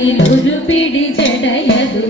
పిలుడు పిడి చెడయదు